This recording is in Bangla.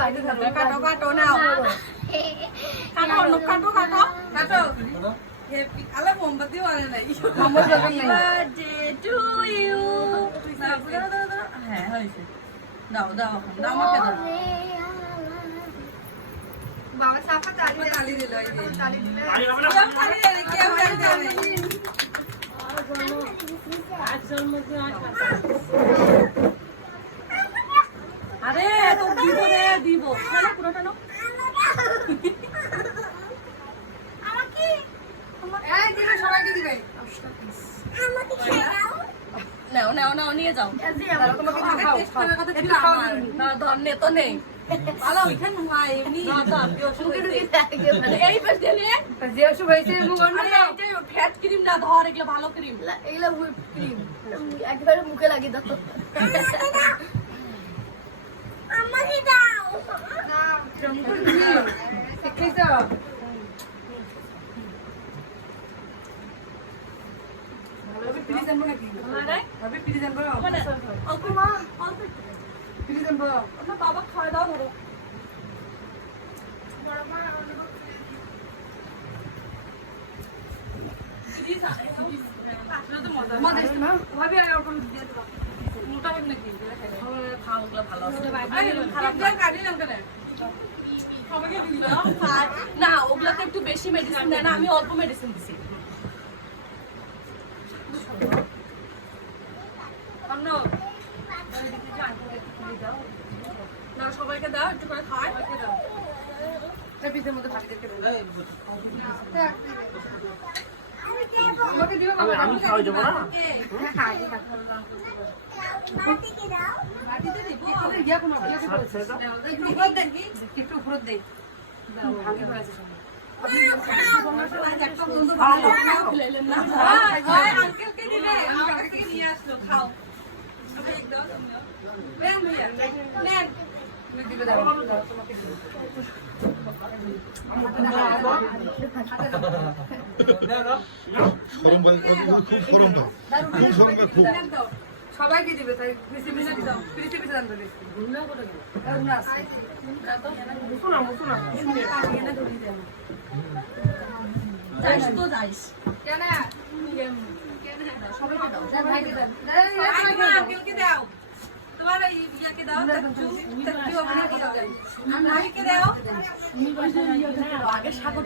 কাটো কাটো নাও কাটো কাটো কাটো কাটো হ্যাপি আলা মোমবাতি ওরে নাই মোমবাতি দরকার নাই বার্থডে টু ইউ হ্যাঁ হইছে দাও দাও দাও আমাকে দাও বাবা সাফা তালি দিল এই যে তালি দিল তালি দিল কেউ জানে আজ জন্মদিন আরে তো দিব রে দিব না পুরোটা নাও আমাকে এই দিবে সবাইকে দিবে আমাকে খাও নাও নাও নাও নিয়ে যাও তোমাকে খাও কথা ছিল আমার না ধরনে তো নেই ভালো ওইখান হয় এমনি না তো আমি এই পাশ দিয়ে নিয়ে যে অসুখ হয়েছে ফ্যাট ক্রিম না ধর এগুলো ভালো ক্রিম এগুলো হুইপ ক্রিম একবারে মুখে লাগিয়ে দাও আমাকে দাও না ঠিক আছে ভালো প্লিজ আনবো নাকি ভাবে প্লিজ আনবো মানে অল্প মা অল্প প্লিজ আনবো আপনার বাবা খাওয়া দাও ধরো বড় মা প্লিজ আসলে তো মজা মজা না ভাবে আর অল্প দিয়ে দাও মোটা হবে নাকি খাওয়াগুলো ভালো আছে খারাপ না কাটি না কেন সবাইকে দিল না ওগুলা তো একটু বেশি মেডিসিন দেয় না আমি অল্প মেডিসিন দিছি না সবাইকে দাও একটু করে খাওয়াই পিঠের মধ্যে ভাবিদেরকে আমি খাওয়াই দেবো না একটু উপর দেই আঙ্কেলকে দিলে আমাকে নিয়ে আসলো খাও সবাইকে দিবে তাই বেশি বেশি দাও বেশি বেশি দাম দেবে যাইস তো যাইস কেন সবাইকে দাও আঙ্কেলকে দাও তোমার ইয়াকে দাও তচ্চু ওখানে দাও আর নাহিকে দাও আগে সাগর